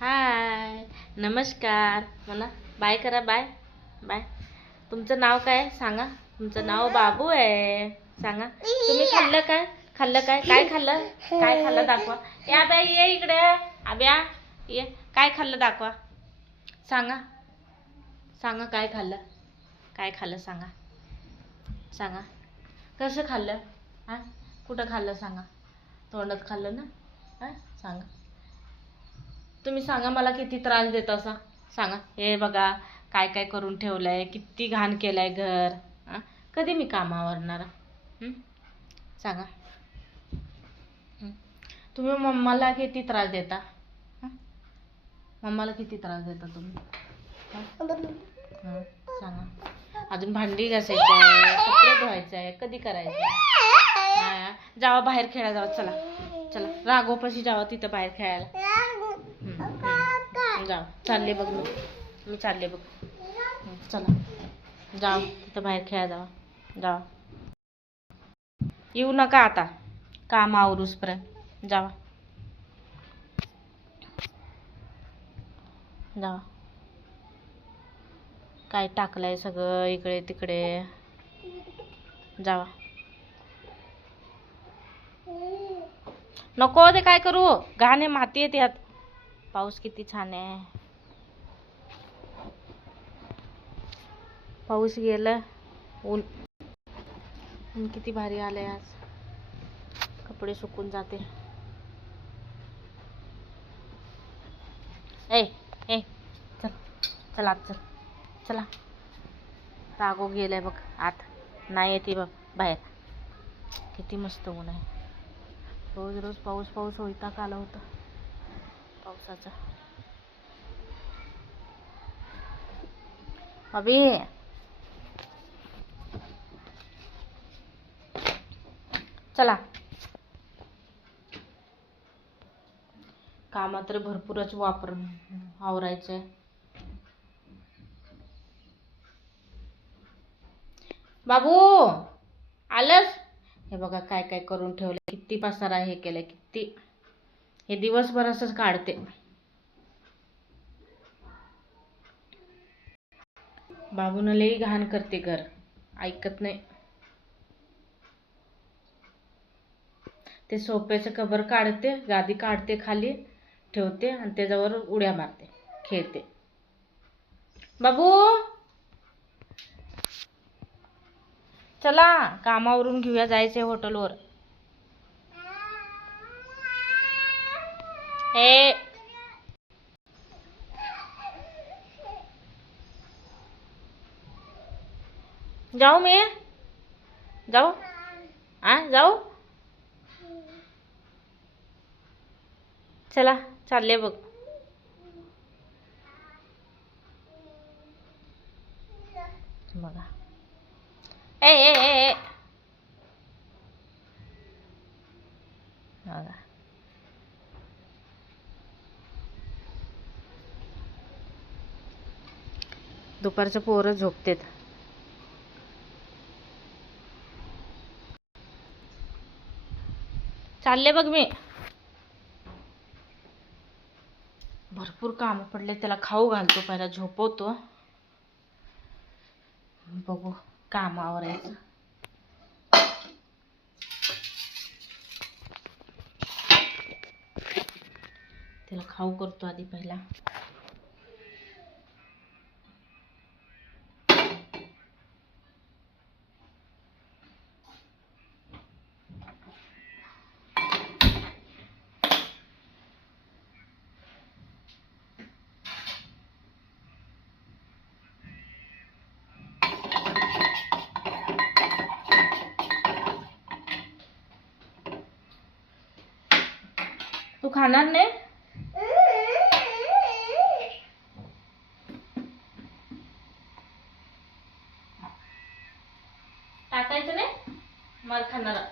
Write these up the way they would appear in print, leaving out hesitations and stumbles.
हाय, नमस्कार म्हणा. बाय करा. Bye bye. तुमचं नाव काय सांगा. तुमचं नाव बाबू आहे सांगा. तुम्ही खाल्लं काय? काय खाल्लं दाखवा. या आब्या ये इकडे. आब्या ये. काय खाल्लं दाखवा. सांगा काय खाल्लं सांगा. कसं खाल्लं? हां, कुठं खाल्लं सांगा. तोंडात खाल्लं ना. हां, सांगा. तुम्ही सांगा मला किती त्रास देत असा. सांगा. हे बघा काय काय करून ठेवलंय, किती घाण केलंय घर. कधी मी कामावरणार? सांगा. तुम्ही मम्माला किती त्रास देता. मम्माला किती त्रास देता तुम्ही. सांगा. अजून भांडी घासायची आहे, कपडे धुवायचे आहे, कधी करायचं. जावा बाहेर खेळा जावा. चला राघोपाशी जावा, तिथं बाहेर खेळायला जावा. चालले बघ मी चालले बघ. चला जावा तिथं बाहेर खेळा जावा. येऊ नका आता काम आवरूसपर्यंत. जावा. काय टाकलंय सगळं इकडे तिकडे. जावा. नको ते काय करू. घाण माती येते यात. पाऊस किती छान आहे. पाऊस गेला. ऊन किती भारी आलंय आज. कपडे सुकून जाते. ए चल आत चला. राघव गेलाय बघ आत. नाही येते बघ बाहेर. किती मस्त ऊन आहे. रोज पाऊस वैताग आला होता पावसाचा. अबे चला. कामात तर भरपूरच आवरायचंय. बाबू आलंस. हे बघा काय काय करून ठेवलं. किती पसारा हे केलंय. किती हे दिवसभर असंच काढते. बाबून लई घाण करते घर. ऐकत नाही. ते सोफ्याचं कव्हर काढते, गादी काढते, खाली ठेवते आणि त्याच्यावर उड्या मारते, खेळते. बाबू चला कामावरून घेऊया, जायचंय हॉटेलवर. हे जाऊ मी जाऊ. जाऊ. चला चालले बघ. बघा. ए बघा. दुपारचं पोरं झोपतेत. चालले बघ मी. भरपूर काम पडले. त्याला खाऊ घालतो, पहिला झोपवतो. बघू काम आवरायचं. त्याला खाऊ करतो आधी पहिला. तू खाणार नाही. टाकायचं नाही. मार खाणार.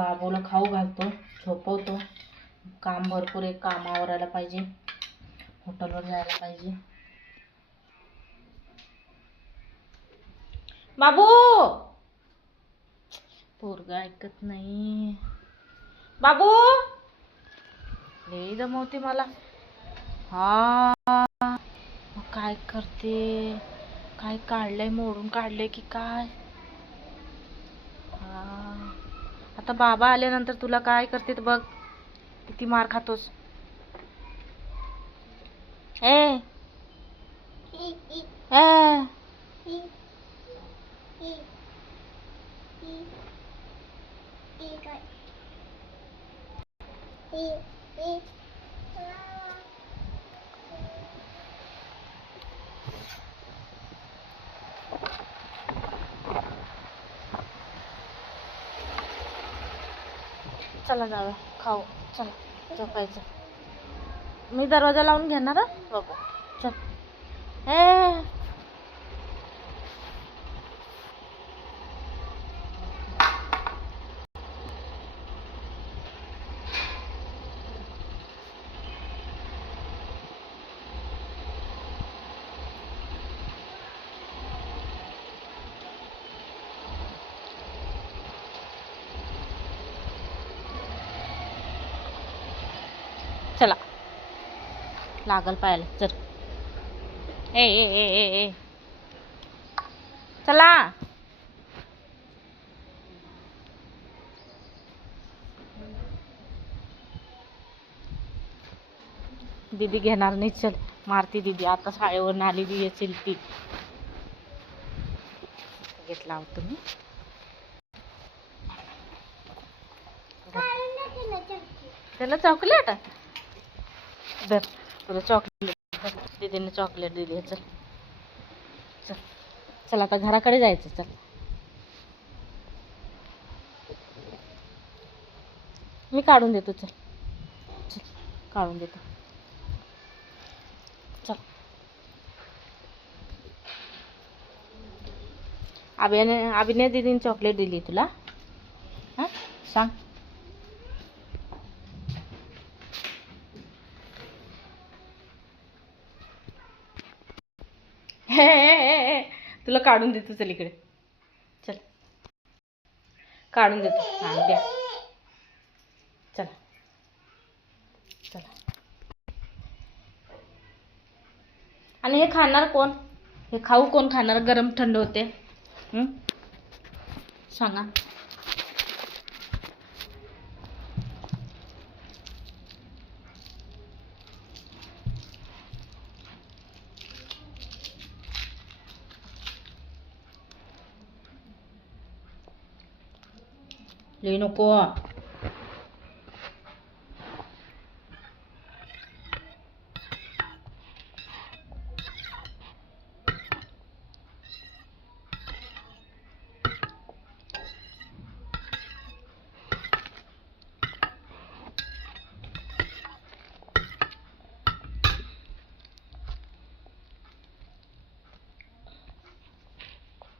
बाबूला खाऊ घालतो, झोपवतो. काम भरपूर आहे, काम आवरायला पाहिजे, हॉटेलवर जायला पाहिजे. बाबू पोरगा ऐकत नाही. बाबू लई दमवते मला. हा मग काय करते, काय काढलंय, मोडून काढलंय की काय. हा आता बाबा आल्यानंतर तुला काय करते बघ, किती मार खातोस. ए ए चला जाऊया खाऊ, चला झोपायचं. मी दरवाजा लावून घेणार बाबू. चल ए चला लागल पायाला. चल ए ए ए ए ए चला. दीदी घेणार नाही. चल मारती दीदी, आता शाळेवरून आली ती येईल ती. घेतला होतो मी. त्याला चॉकलेट दर, तुला चॉकलेट दीदीने चॉकलेट दिली. चल चल चल आता घराकडे जायचं. चल मी काढून देतो. चल चल काढून देतो. चल अभिने दीदीने चॉकलेट दिली तुला. हां सांग. तुला काढून देतो. चल इकडे. चल काढून देतो. हां द्या. चला चला. आणि हे खाणार कोण, हे खाऊ कोण खाणार, गरम थंड होते. सांगा. लई नको.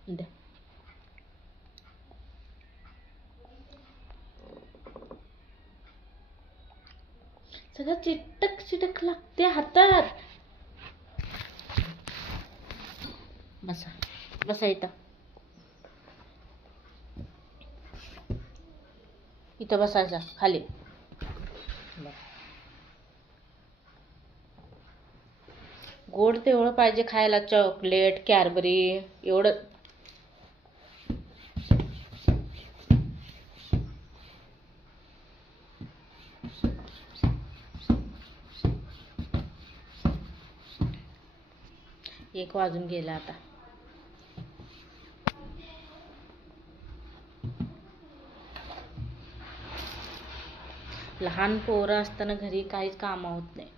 द्या. सगळं चिटक चिटक लागते हातात. बसा बसा इथं. इथं बसायचं खाली. गोड तेवढं पाहिजे खायला, चॉकलेट कॅडबरी एवढं. एक वाजून गेला आता. लहान पोरं असताना घरी काहीच काम होत नाही.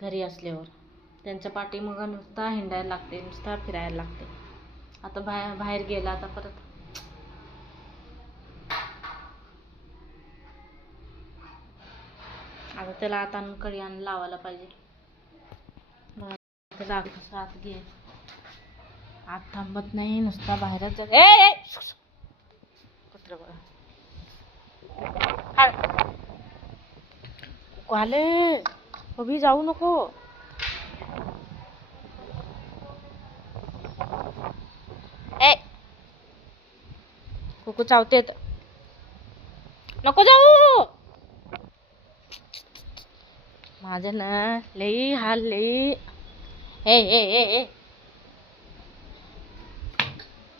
घरी असल्यावर त्यांच्या पाठीमागे नुसता हिंडायला लागते, नुसता फिरायला लागते. आता बाहेर गेला आता परत. आता त्याला आता कडी आणि लावायला पाहिजे. आत घे. आत थांबत नाही, नुसता बाहेरच कुत्र बघा. आले अभि जाऊ नको. ए कुकू चावते नको जाऊ. माझं ना लई हाल लई. ए ए ए ए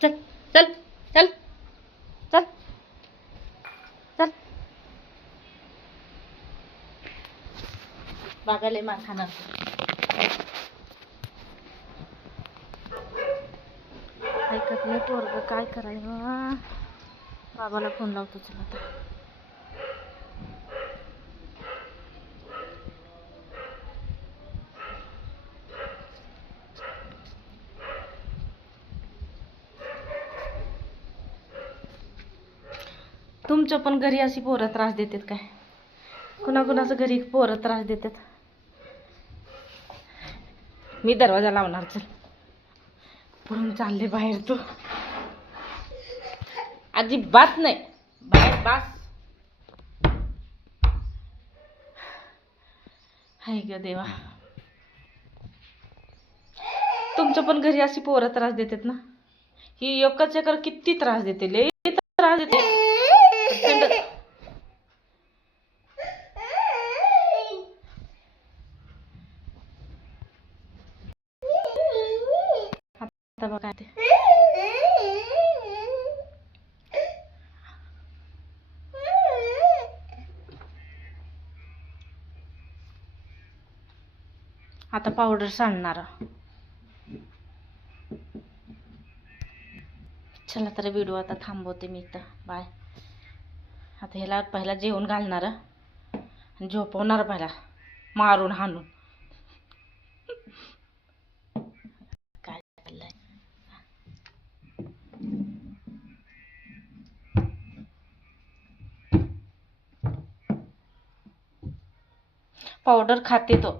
चल चल चल चल चल. बागाले मार खाणार. ऐकत नाही पोरग. काय करायचं. बाबाला फोन लावतो चल आता. तुमच्या पण घरी अशी पोरं त्रास देतात काय. कुणाकुणाचं घरी पोरं त्रास देतात. मी दरवाजा लावणार. चल पळून चालले बाहेर. तू अजिबात नाही बाहेर बास. हाय ग देवा. तुमच्या पण घरी अशी पोरं त्रास देतात ना. ही एकच एकर किती त्रास देते. लई त्रास देते. आता बघा ते आता पावडर सांडणार. चला तर व्हिडिओ आता थांबवते मी इथं. बाय. आता ह्याला पहिला जेवण घालणार आणि झोपवणार पहिला मारून हाणून. काय चाललंय. पावडर खाते तो.